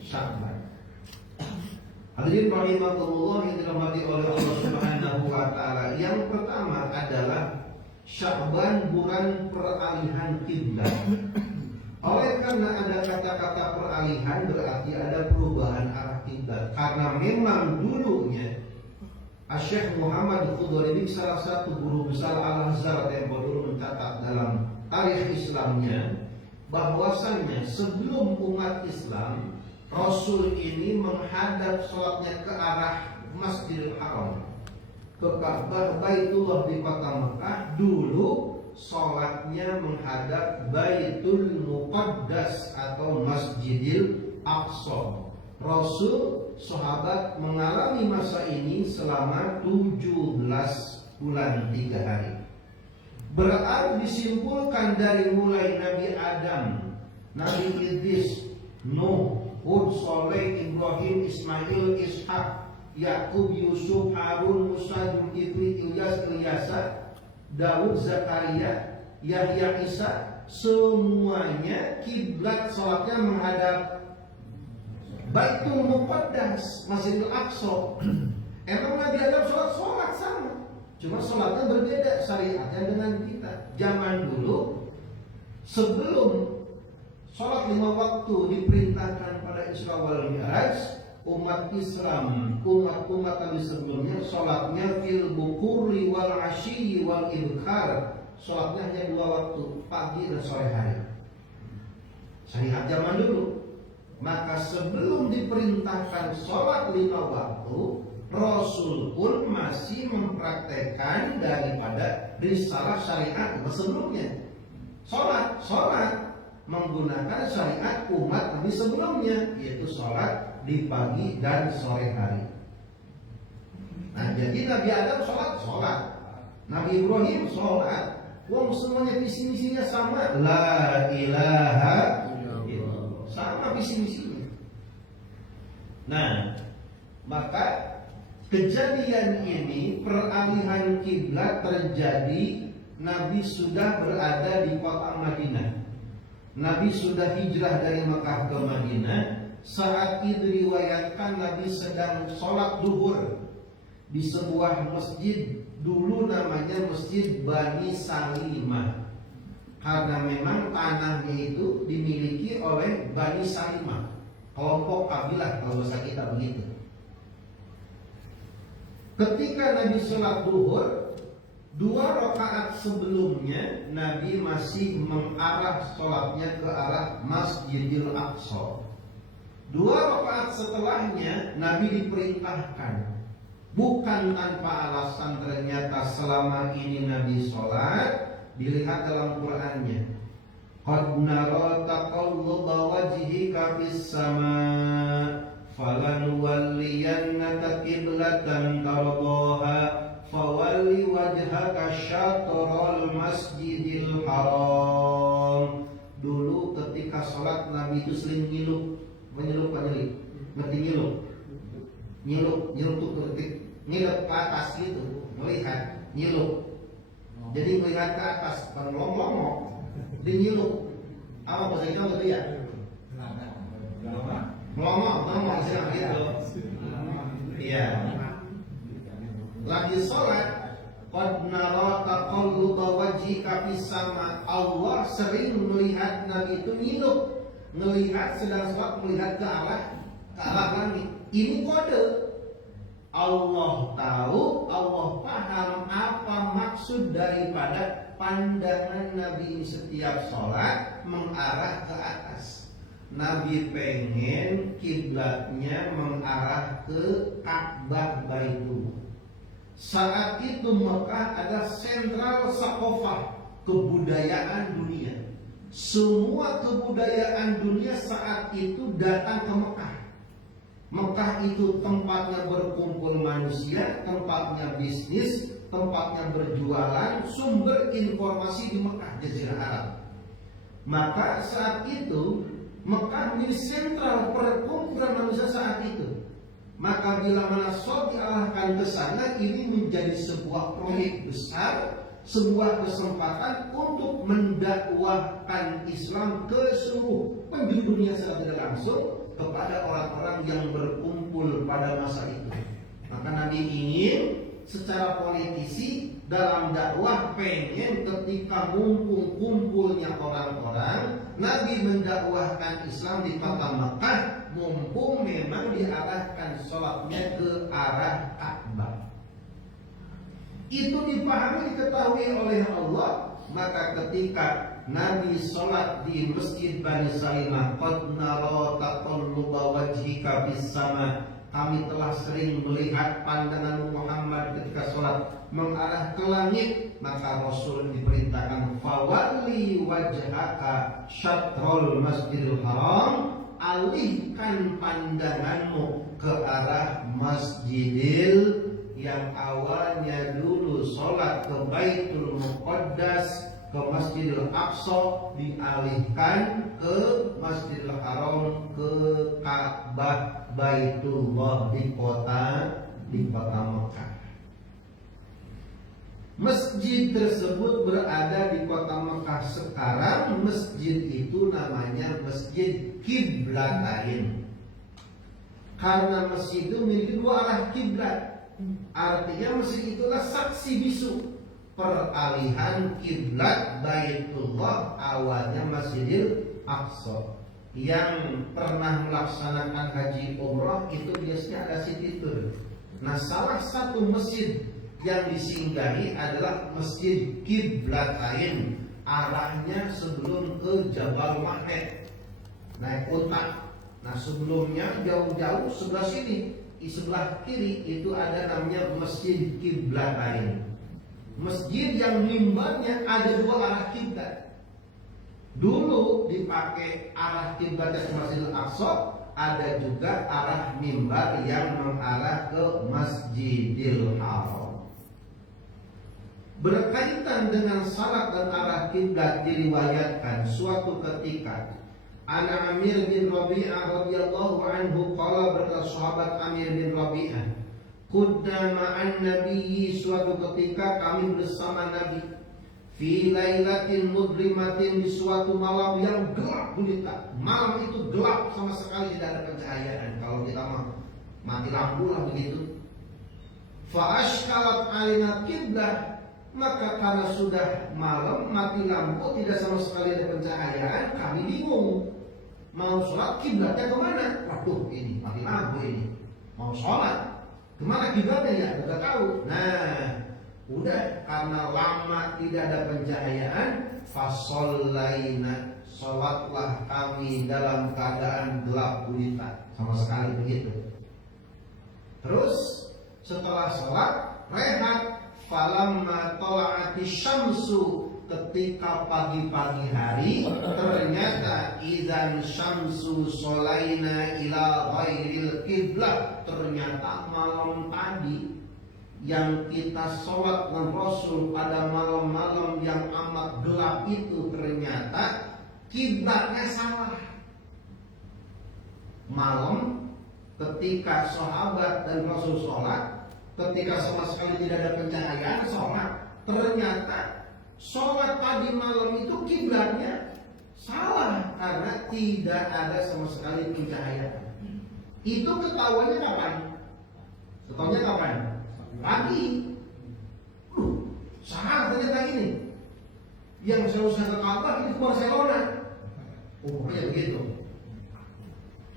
Sya'ban. Hadirin rahimakumullah yang dirahmati oleh Allah Subhanahu wa taala. Yang pertama adalah Sya'ban, bulan peralihan kiblat. Oleh karena ada kata-kata peralihan berarti ada perubahan arah kiblat. Karena memang dulunya Syekh Muhammad Khudhari, salah satu guru besar Al-Azhar tempo dulu, mencatat dalam tarikh Islamnya bahwasannya sebelum umat Islam, Rasul ini menghadap sholatnya ke arah Masjidil Haram, ke Ka'bah Baitullah di kota Mekah. Dulu sholatnya menghadap Baitul Muqaddas atau Masjidil Aqsa. Rasul, sahabat mengalami masa ini selama 17 bulan 3 hari. Berarti disimpulkan dari mulai Nabi Adam, Nabi Idris, Nuh, Hud, Soleh, Ibrahim, Ismail, Ishak, Yakub, Yusuf, Harun, Musa, Zulkifli, Ilyas, Ilyasa, Daud, Zakaria, Yahya, Isa, semuanya kiblat sholatnya menghadap Baitul Muqaddas, Masjidil Aqsa. Emang Nabi Adam sholat sama, cuma sholatnya berbeda syariatnya dengan kita. Zaman dulu sebelum sholat 5 waktu diperintahkan pada Isra wal Mi'raj, umat Islam, umat Nabi sebelumnya sholatnya fil bukuri wal asyi wal ibkar. Sholatnya hanya 2 waktu, pagi dan sore hari. Syariat zaman dulu. Maka sebelum diperintahkan sholat 5 waktu, Rasul pun masih mempraktekkan daripada risalah syariat sebelumnya. Sholat menggunakan syariat umat Nabi sebelumnya, yaitu sholat di pagi dan sore hari. Nah, jadi Nabi Adam sholat, Nabi Ibrahim sholat. Wong semuanya visi misinya sama, la ilaha illallah, sama visi misinya. Nah, maka kejadian ini, peralihan kiblat terjadi, Nabi sudah berada di kota Madinah. Nabi sudah hijrah dari Mekah ke Madinah. Saat itu diriwayatkan Nabi sedang sholat duhur di sebuah masjid, dulu namanya Masjid Bani Salimah, karena memang tanahnya itu dimiliki oleh Bani Salimah, kelompok kabilah kalau bahasa kita begitu. Ketika Nabi sholat duhur, 2 rakaat sebelumnya Nabi masih mengarah sholatnya ke arah Masjidil Aqsa. 2 rakaat setelahnya Nabi diperintahkan, bukan tanpa alasan, ternyata selama ini Nabi sholat. Dilihat dalam Qur'annya, qad nara taqalluba wajhika fis sama' falanuwalliyannaka qiblatan tardaha fawalli wajhaka syatral masjidil haram. Dulu ketika sholat Nabi itu sering menyelup, ngerti nyelup tuh ketik nyelup ke atas gitu, melihat nyelup. Jadi melihat ke atas, bukan melongok, dia nyelup. Apa bahasa Jawa gitu ya? Melongok gitu. Iya. Lagi sholat, qad nara taqalluba wajhika fis sama'. Allah sering melihat Nabi itu nyilup, melihat sedang sholat, melihat ke arah langit. Ini kode. Allah tahu, Allah paham apa maksud daripada pandangan Nabi ini setiap sholat mengarah ke atas. Nabi pengen kiblatnya mengarah ke Ka'bah Baitullah. Saat itu Mekah adalah sentral sakofah kebudayaan dunia. Semua kebudayaan dunia saat itu datang ke Mekah. Mekah itu tempatnya berkumpul manusia, tempatnya bisnis, tempatnya berjualan, sumber informasi di Mekah, Jazirah Arab. Maka saat itu Mekah menjadi sentral perkumpulan manusia saat itu. Maka bila mana sholat diarahkan ke sana, ini menjadi sebuah proyek besar sebuah kesempatan untuk mendakwahkan Islam ke seluruh penjuru dunia secara tidak langsung kepada orang-orang yang berkumpul pada masa itu. Maka Nabi ingin secara politisi dalam dakwah pengen ketika mumpung kumpulnya orang-orang, Nabi mendakwahkan Islam di kota Mekah, mumpung memang diarahkan sholatnya ke arah Ka'bah. Itu dipahami, diketahui oleh Allah. Maka ketika Nabi sholat di Masjid Bani Salimah, qad nara taqalluba wajhika fis sama, kami telah sering melihat pandangan Muhammad ketika sholat mengarah ke langit. Maka Rasul diperintahkan, fawalli wajhaka syatrul masjidil haram, alihkan pandanganmu ke arah Masjidil yang awalnya dulu sholat ke Baitul Muqaddas, ke Masjidil Aqsa, dialihkan ke Masjidil Haram, ke Ka'bah Baitullah di kota Mekah. Masjid tersebut berada di kota Mekah sekarang. Masjid itu namanya Masjid Qiblatain, karena masjid itu memiliki dua arah kiblat. Artinya masjid itulah saksi bisu peralihan kiblat Baitullah, awalnya Masjidil Aqsa. Yang pernah melaksanakan haji umrah itu biasanya ada city tour. Nah, salah satu masjid yang disinggahi adalah Masjid Qiblatain, arahnya sebelum ke Jabal Mahnet, naik unta. Nah, sebelumnya jauh-jauh sebelah sini, di sebelah kiri itu ada namanya Masjid Qiblatain. Masjid yang mimbarnya ada dua arah kiblat. Dulu dipakai arah kiblatnya ke Masjidil Aqsa, ada juga arah mimbar yang mengarah ke Masjidil Haram. Berkaitan dengan salat dan arah kiblat diriwayatkan suatu ketika Ana Amir bin Rabi'ah radhiyallahu anhu qala, berkata sahabat Amir bin Rabi'ah, kunna ma'an nabiyyi, suatu ketika kami bersama Nabi, fi lailatin mudlimatin, di suatu malam yang gelap gulita. Malam itu gelap sama sekali, tidak ada pencahayaan. Kalau kita mati lampu lah begitu. Fa ashkalat alaina qiblah, maka karena sudah malam mati lampu, tidak sama sekali ada pencahayaan, kami bingung mau sholat kiblatnya kemana. Waduh, ini mati lampu, ini mau sholat kemana kiblatnya ya, tidak tahu. Nah, udah karena lama tidak ada pencahayaan, fasollaina, sholatlah kami dalam keadaan gelap gulita sama sekali begitu. Terus setelah sholat rehat, falamma tala'ati syamsu, ketika pagi-pagi hari ternyata idzan syamsu sholaina ila ghairil qiblah, ternyata malam tadi yang kita sholat dengan Rasul pada malam-malam yang amat gelap itu, ternyata kiblatnya salah. Malam ketika sahabat dan Rasul sholat, ketika sama sekali tidak ada pencahayaan sholat, ternyata sholat tadi malam itu kiblatnya salah karena tidak ada sama sekali pencahayaan. Itu ketahuannya kapan? Ketahuannya kapan? Pagi. Salah ternyata ini. Yang seharusnya ke Ka'bah itu ke Barcelona. Pokoknya begitu.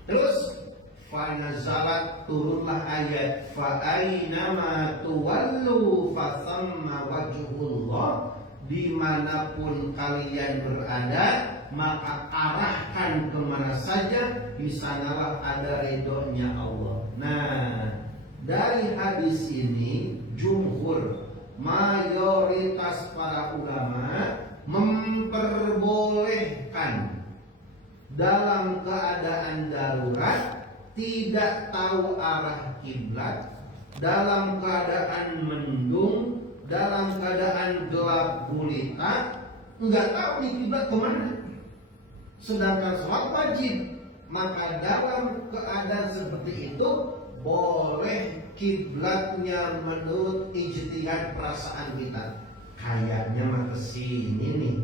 Terus fanazalat, turunlah ayat, fa aynama tuwallu fathamma wajhullah, dimanapun kalian berada maka arahkan kemana saja, di sanalah ada ridhonya Allah. Nah, dari hadis ini jumhur, mayoritas para ulama memperbolehkan dalam keadaan darurat, tidak tahu arah kiblat, dalam keadaan mendung, dalam keadaan gelap gulita, nggak tahu di kiblat kemana, sedangkan sholat wajib. Maka dalam keadaan seperti itu boleh kiblatnya menurut ijtihad perasaan kita. kayaknya mah kesini nih.